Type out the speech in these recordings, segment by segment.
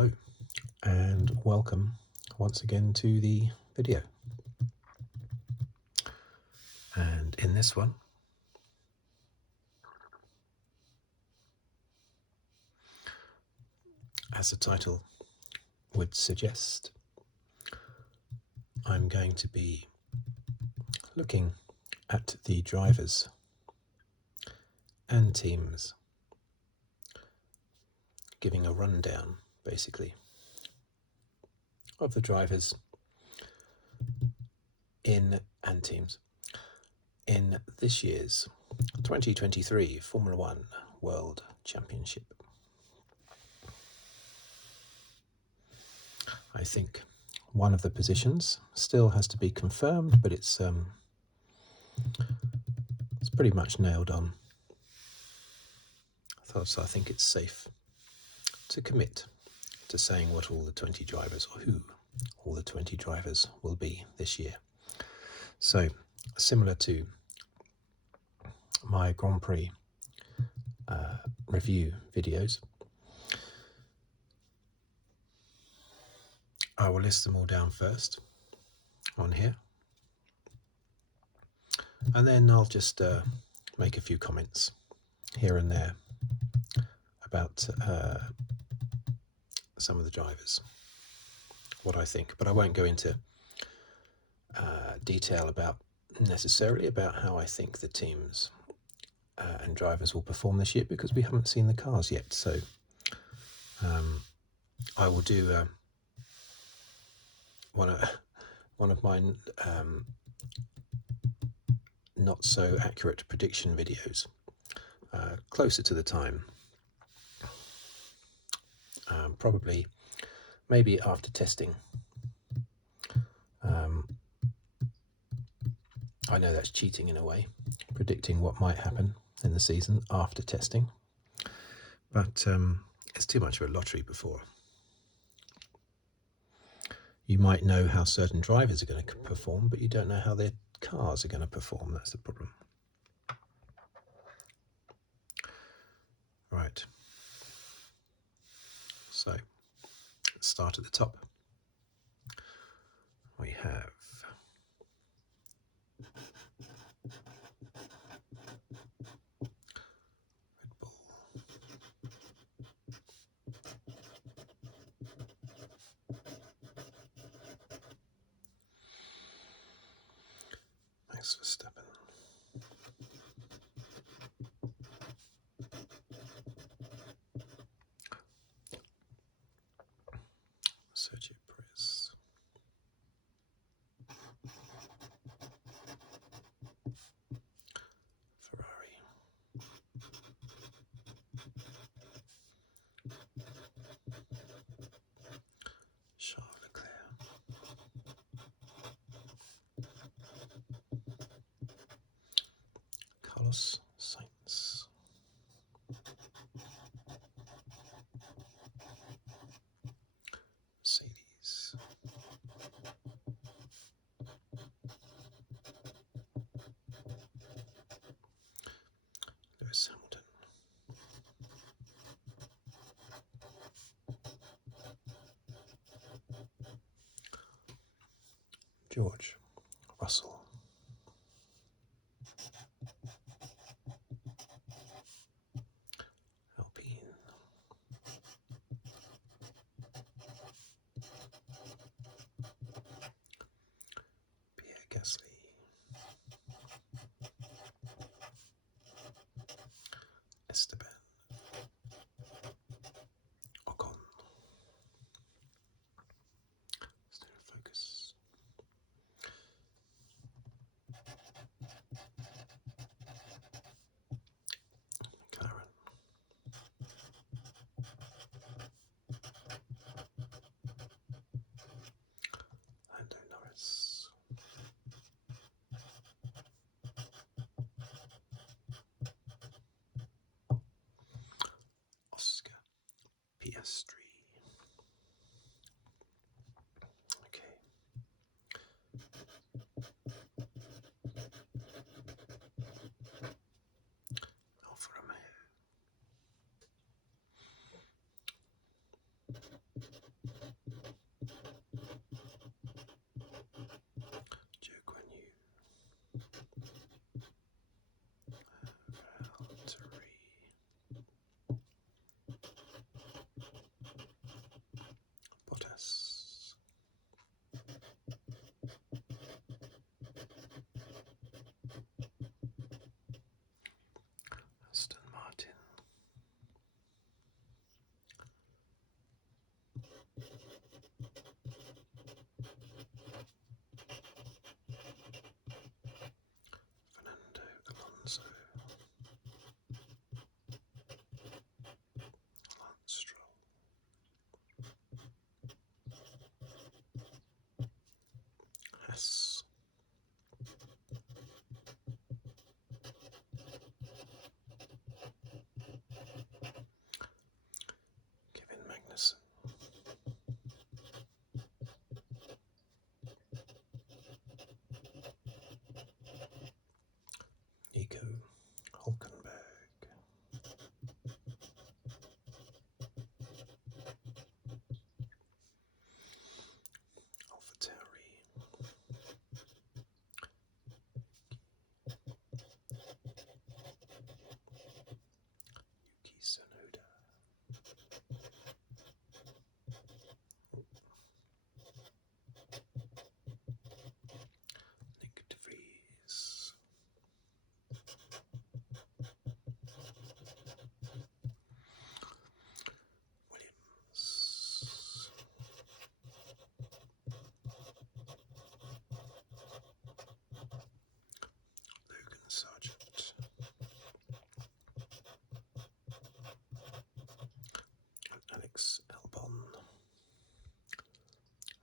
Hello and welcome once again to the video. And in this one, as the title would suggest, I'm going to be looking at the drivers and teams, giving a rundown basically of the drivers and teams in this year's 2023 Formula One World Championship. I think one of the positions still has to be confirmed, but it's pretty much nailed on. So I think it's safe to commit to saying what all the 20 drivers, or who all the 20 drivers will be this year. So similar to my Grand Prix review videos, I will list them all down first on here, and then I'll just make a few comments here and there about some of the drivers, what I think, but I won't go into detail necessarily about how I think the teams and drivers will perform this year, because we haven't seen the cars yet. So I will do one of my not so accurate prediction videos closer to the time, probably maybe after testing. I know that's cheating in a way, predicting what might happen in the season after testing, but it's too much of a lottery before. You might know how certain drivers are going to perform, but you don't know how their cars are going to perform. That's the problem. Right. So, let's start at the top. We have Red Bull. Max Verstappen. Sergio Perez. Ferrari. Charles Leclerc. Carlos Sainz. Mercedes. Lewis Hamilton. George Russell. Alpine. Pierre Gasly. Esteban Ocon. Stay in focus. McLaren. Lando Norris. Oscar Piastri. Okay. Alfa Romeo.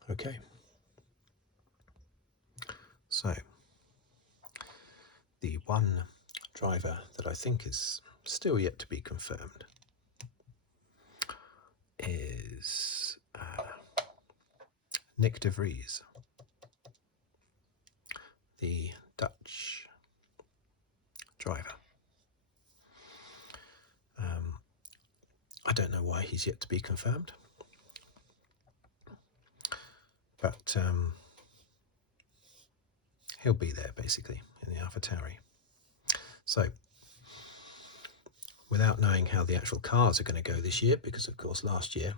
Okay. So, the one driver that I think is still yet to be confirmed is Nick de Vries, the Dutch driver. I don't know why he's yet to be confirmed, but he'll be there basically in the AlphaTauri. So, without knowing how the actual cars are going to go this year, because of course last year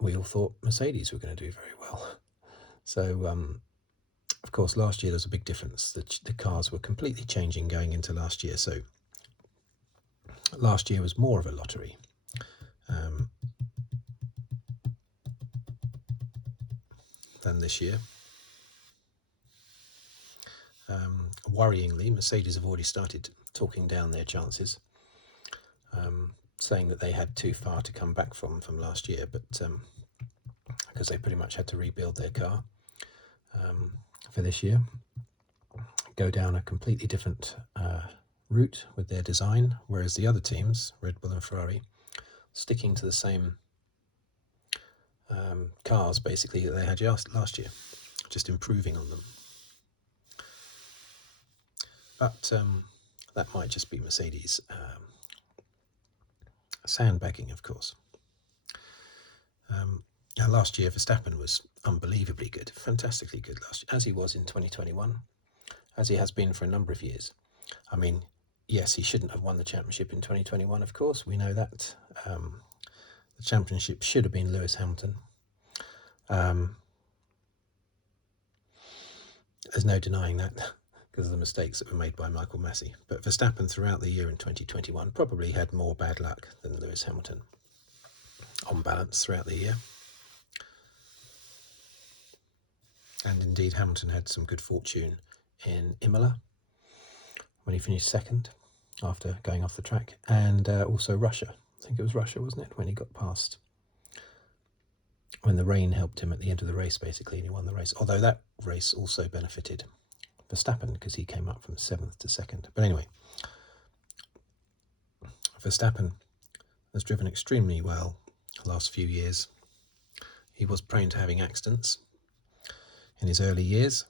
we all thought Mercedes were going to do very well. So, of course, last year there was a big difference. The cars were completely changing going into last year. So last year was more of a lottery. Than this year. Worryingly, Mercedes have already started talking down their chances, saying that they had too far to come back from last year, but because they pretty much had to rebuild their car for this year, go down a completely different route with their design, whereas the other teams, Red Bull and Ferrari, sticking to the same cars basically that they had last year, just improving on them. But that might just be Mercedes sandbagging, of course. Now, last year Verstappen was unbelievably good, fantastically good last year, as he was in 2021, as he has been for a number of years. I mean, yes, he shouldn't have won the championship in 2021, of course, we know that. The championship should have been Lewis Hamilton. There's no denying that because of the mistakes that were made by Michael Massey. But Verstappen throughout the year in 2021 probably had more bad luck than Lewis Hamilton on balance throughout the year. And indeed, Hamilton had some good fortune in Imola when he finished second after going off the track, and also Russia. I think it was Russia, wasn't it, when he got past, when the rain helped him at the end of the race, basically, and he won the race. Although that race also benefited Verstappen because he came up from 7th to 2nd. But anyway, Verstappen has driven extremely well the last few years. He was prone to having accidents in his early years,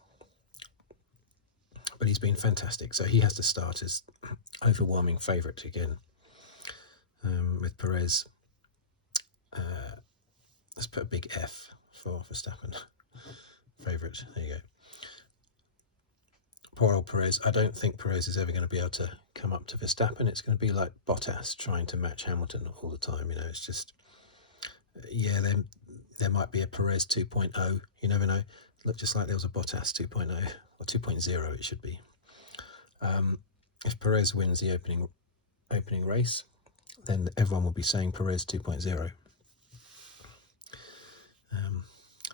but he's been fantastic. So he has to start as overwhelming favourite again with Perez. Let's put a big F for Verstappen. Favourite, there you go. Poor old Perez. I don't think Perez is ever going to be able to come up to Verstappen. It's going to be like Bottas trying to match Hamilton all the time. You know, it's just, yeah, there might be a Perez 2.0. You never know. Look, just like there was a Bottas 2.0 or 2.0, it should be. If Perez wins the opening race, then everyone will be saying Perez 2.0.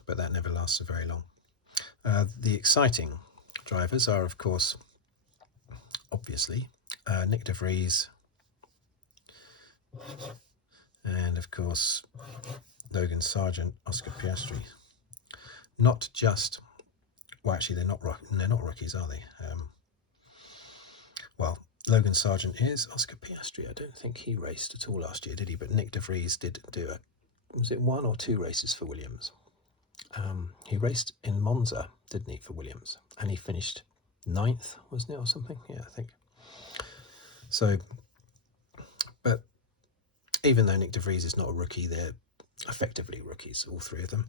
But that never lasts for very long. The exciting drivers are, of course, obviously, Nick de Vries, and of course, Logan Sargent, Oscar Piastri. Not just, well, actually, they're not rookies, are they? Well, Logan Sargent is. Oscar Piastri, I don't think he raced at all last year, did he? But Nick de Vries did do was it 1 or 2 races for Williams? He raced in Monza, didn't he, for Williams? And he finished 9th, wasn't it, or something? Yeah, I think. So, but even though Nick de Vries is not a rookie, they're effectively rookies, all 3 of them.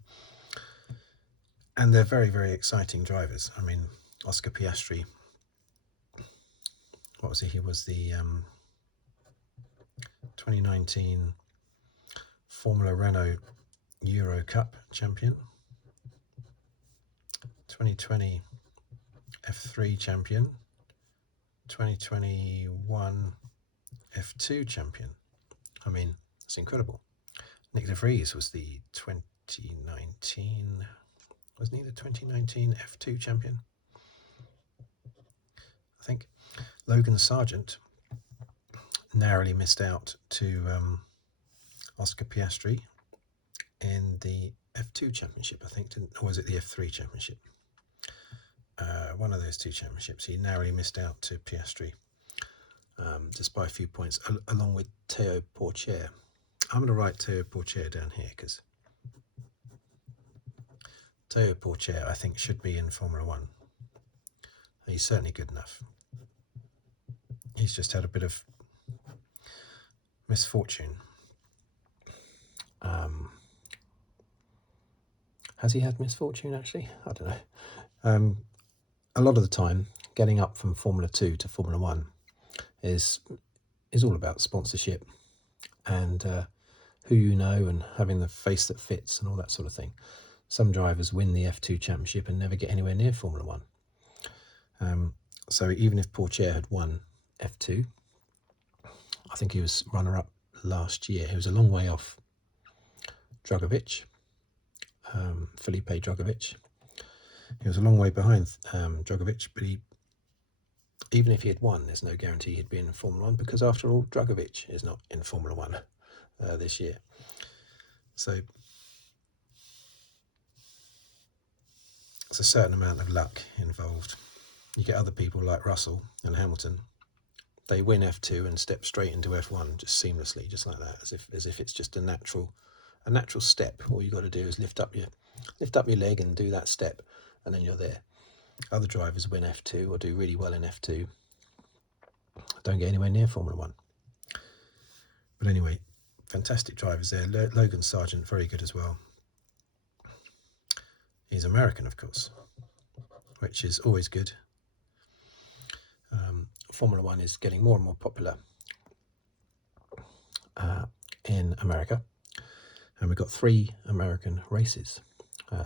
And they're very, very exciting drivers. I mean, Oscar Piastri, what was he? He was the 2019 Formula Renault Euro Cup champion, 2020 F3 champion, 2021 F2 champion. I mean, it's incredible. Nick de Vries was the 2019, wasn't he the 2019 F2 champion? I think. Logan Sargent narrowly missed out to Oscar Piastri in the F2 Championship, I think, or was it the F3 Championship? One of those two championships. He narrowly missed out to Piastri, just by a few points, along with Théo Pourchaire. I'm going to write Théo Pourchaire down here because Théo Pourchaire, I think, should be in Formula One. He's certainly good enough. He's just had a bit of misfortune. Has he had misfortune, actually? I don't know. A lot of the time, getting up from Formula 2 to Formula 1 is all about sponsorship and who you know and having the face that fits and all that sort of thing. Some drivers win the F2 Championship and never get anywhere near Formula 1. So even if Pourchaire had won F2, I think he was runner-up last year. He was a long way off Drugovich, Felipe Drugovich. He was a long way behind Drugovich, but even if he had won, there's no guarantee he'd be in Formula 1 because, after all, Drugovich is not in Formula 1 this year. So there's a certain amount of luck involved. You get other people like Russell and Hamilton. They win F2 and step straight into F1 just seamlessly, just like that, as if it's just a natural step. All you got to do is lift up your leg and do that step, and then you're there. Other drivers win F2 or do really well in F2, don't get anywhere near Formula 1. But anyway, fantastic drivers there. Logan Sargent, very good as well. He's American, of course, which is always good. Formula 1 is getting more and more popular in America, and we've got 3 American races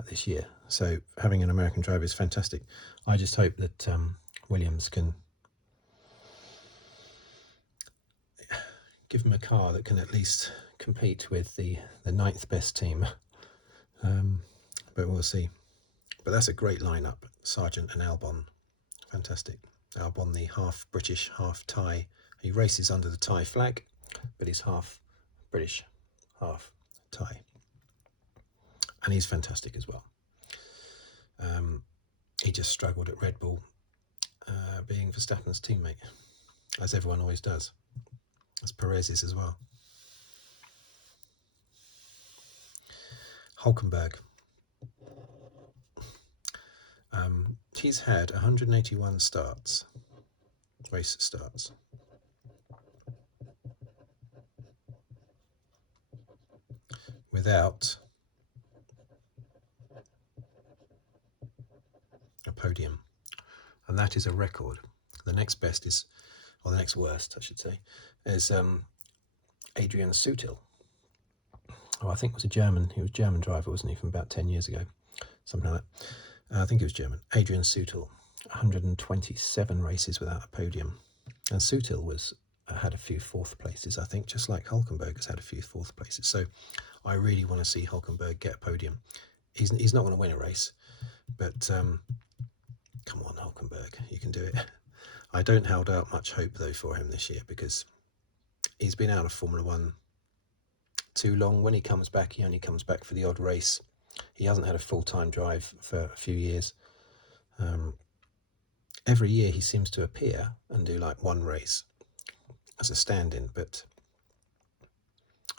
this year. So having an American driver is fantastic. I just hope that Williams can give him a car that can at least compete with the 9th best team. But we'll see. But that's a great lineup. Sargent and Albon, fantastic. Albon, the half British, half Thai. He races under the Thai flag, but he's half British, half Thai. And he's fantastic as well. He just struggled at Red Bull, being Verstappen's teammate, as everyone always does, as Perez is as well. Hulkenberg. He's had 181 race starts. Without a podium. And that is a record. The next best is, or the next worst, I should say, is Adrian Sutil. Oh, I think it was a German. He was a German driver, wasn't he, from about 10 years ago? Something like that. I think it was German. Adrian Sutil, 127 races without a podium. And Sutil had a few 4th places, I think, just like Hulkenberg has had a few 4th places. So I really want to see Hulkenberg get a podium. He's not going to win a race, but come on, Hulkenberg, you can do it. I don't hold out much hope, though, for him this year because he's been out of Formula 1 too long. When he comes back, he only comes back for the odd race. He hasn't had a full-time drive for a few years. Every year he seems to appear and do like one race as a stand-in, but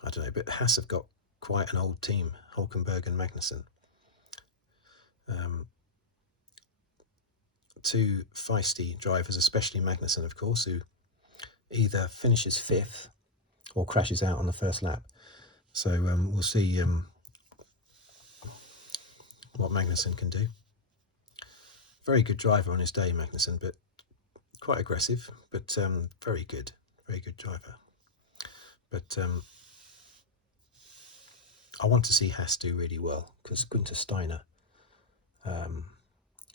I don't know. But Haas have got quite an old team, Hulkenberg and Magnussen. 2 feisty drivers, especially Magnussen, of course, who either finishes 5th or crashes out on the first lap. So we'll see what Magnussen can do. Very good driver on his day, Magnussen, but quite aggressive, but very good driver. But I want to see Haas do really well because Gunther Steiner,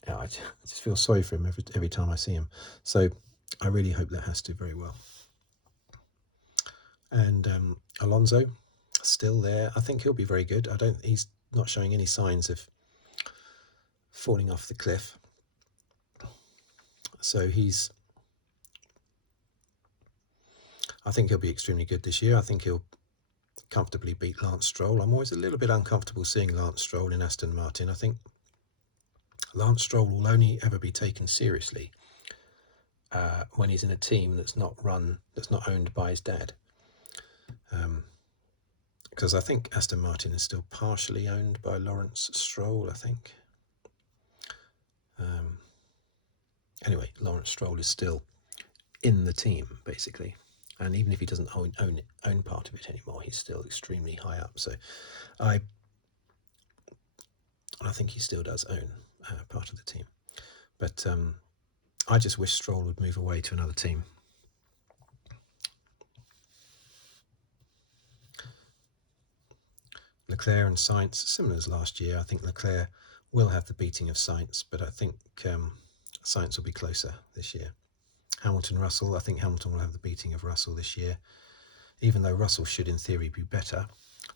I just feel sorry for him every time I see him. So I really hope that Haas do very well. And Alonso, still there. I think he'll be very good. He's not showing any signs of falling off the cliff. So I think he'll be extremely good this year. I think he'll comfortably beat Lance Stroll. I'm always a little bit uncomfortable seeing Lance Stroll in Aston Martin. I think Lance Stroll will only ever be taken seriously when he's in a team that's not owned by his dad. Because I think Aston Martin is still partially owned by Lawrence Stroll, I think. Anyway, Lawrence Stroll is still in the team, basically. And even if he doesn't own part of it anymore, he's still extremely high up. So I think he still does own part of the team. But I just wish Stroll would move away to another team. Leclerc and Sainz, similar as last year. I think Leclerc will have the beating of Sainz, but I think Sainz will be closer this year. Hamilton, Russell, I think Hamilton will have the beating of Russell this year. Even though Russell should, in theory, be better,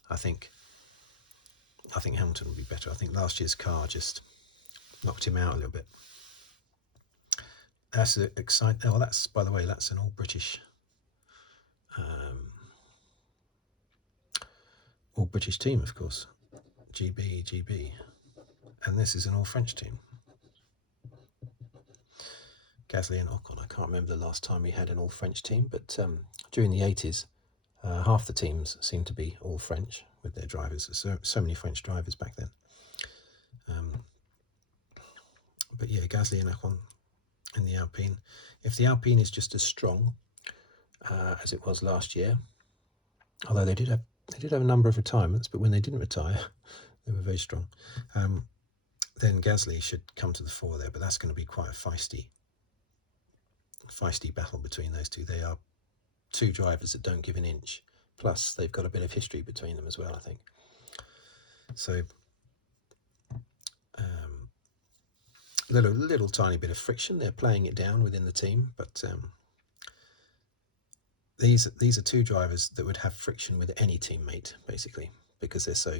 I think Hamilton will be better. I think last year's car just knocked him out a little bit. That's exciting. Oh, that's, by the way, that's an all British team, of course. GB, and this is an all French team. Gasly and Ocon. I can't remember the last time we had an all French team, but during the 80s, half the teams seemed to be all French with their drivers. So many French drivers back then. But yeah, Gasly and Ocon in the Alpine. If the Alpine is just as strong as it was last year, although they did have a number of retirements, but when they didn't retire, they were very strong. Then Gasly should come to the fore there, but that's going to be quite a feisty battle between those two. They are two drivers that don't give an inch. Plus, they've got a bit of history between them as well, I think. So, little tiny bit of friction. They're playing it down within the team, but these are two drivers that would have friction with any teammate, basically, because they're so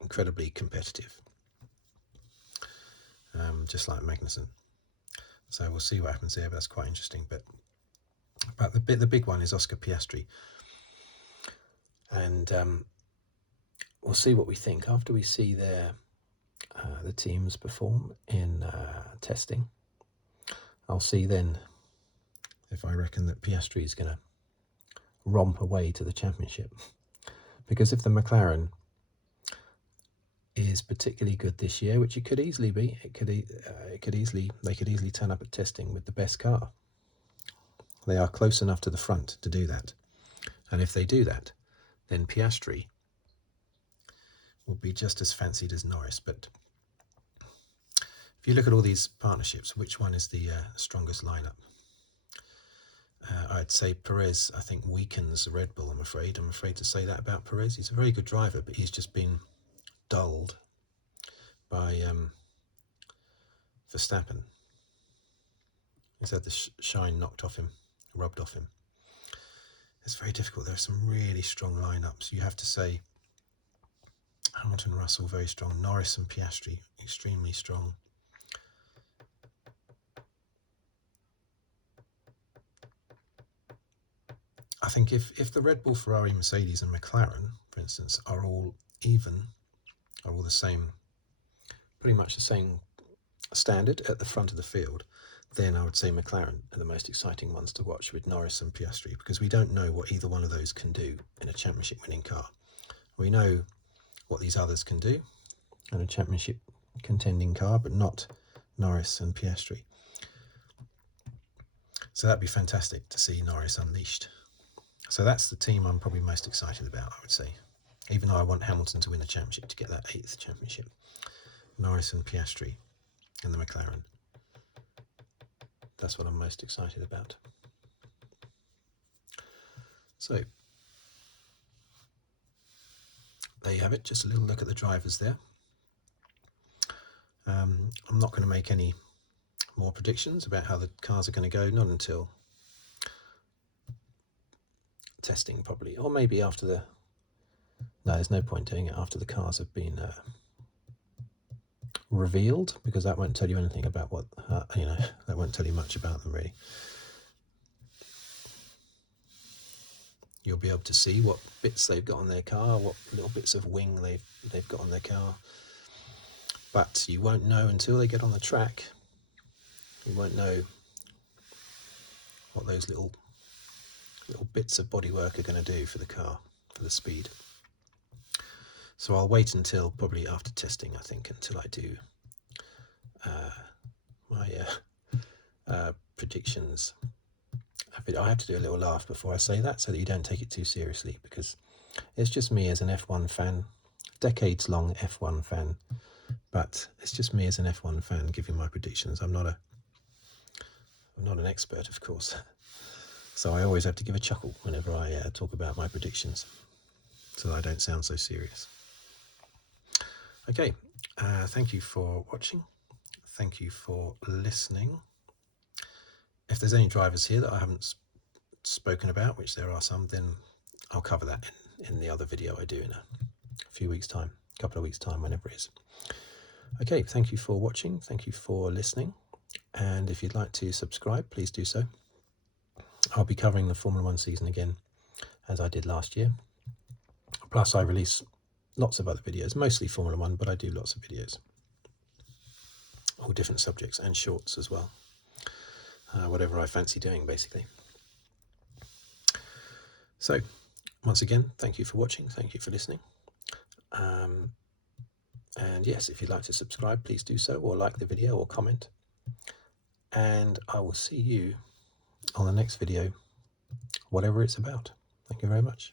incredibly competitive. Just like Magnussen. So we'll see what happens there, but that's quite interesting. But the big one is Oscar Piastri. And we'll see what we think after we see the teams perform in testing. I'll see then if I reckon that Piastri is going to romp away to the championship. Because if the McLaren is particularly good this year, which it could easily be, they could easily turn up at testing with the best car. They are close enough to the front to do that. And if they do that, then Piastri will be just as fancied as Norris. But if you look at all these partnerships, which one is the strongest lineup? I'd say Perez, I think, weakens Red Bull, I'm afraid. I'm afraid to say that about Perez. He's a very good driver, but he's just been dulled by Verstappen. He's had the shine knocked off him, rubbed off him. It's very difficult. There are some really strong lineups. You have to say Hamilton, Russell, very strong. Norris and Piastri, extremely strong. I think if the Red Bull, Ferrari, Mercedes and McLaren, for instance, are all even, are all the same, pretty much the same standard at the front of the field, then I would say McLaren are the most exciting ones to watch with Norris and Piastri, because we don't know what either one of those can do in a championship winning car. We know what these others can do in a championship contending car, but not Norris and Piastri. So that'd be fantastic to see Norris unleashed. So that's the team I'm probably most excited about, I would say. Even though I want Hamilton to win the championship, to get that 8th championship. Norris and Piastri in the McLaren. That's what I'm most excited about. So, there you have it. Just a little look at the drivers there. I'm not going to make any more predictions about how the cars are going to go, not until testing probably, or maybe after the... No, there's no point doing it after the cars have been revealed, because that won't tell you anything about what, that won't tell you much about them really. You'll be able to see what bits they've got on their car, what little bits of wing they've got on their car. But you won't know until they get on the track. You won't know what those little bits of bodywork are going to do for the car, for the speed. So I'll wait until probably after testing, I think, until I do my predictions. I have to do a little laugh before I say that so that you don't take it too seriously, because it's just me as an F1 fan, decades-long F1 fan, but it's just me as an F1 fan giving my predictions. I'm not an expert, of course, so I always have to give a chuckle whenever I talk about my predictions, so that I don't sound so serious. Okay, thank you for watching. Thank you for listening. If there's any drivers here that I haven't spoken about, which there are some, then I'll cover that in the other video I do in a few weeks' time, a couple of weeks' time, whenever it is. Okay, thank you for watching. Thank you for listening. And if you'd like to subscribe, please do so. I'll be covering the Formula One season again, as I did last year. Plus, I release lots of other videos, mostly Formula One, but I do lots of videos. All different subjects and shorts as well. Whatever I fancy doing, basically. So, once again, thank you for watching. Thank you for listening. And yes, if you'd like to subscribe, please do so, or like the video, or comment. And I will see you on the next video, whatever it's about. Thank you very much.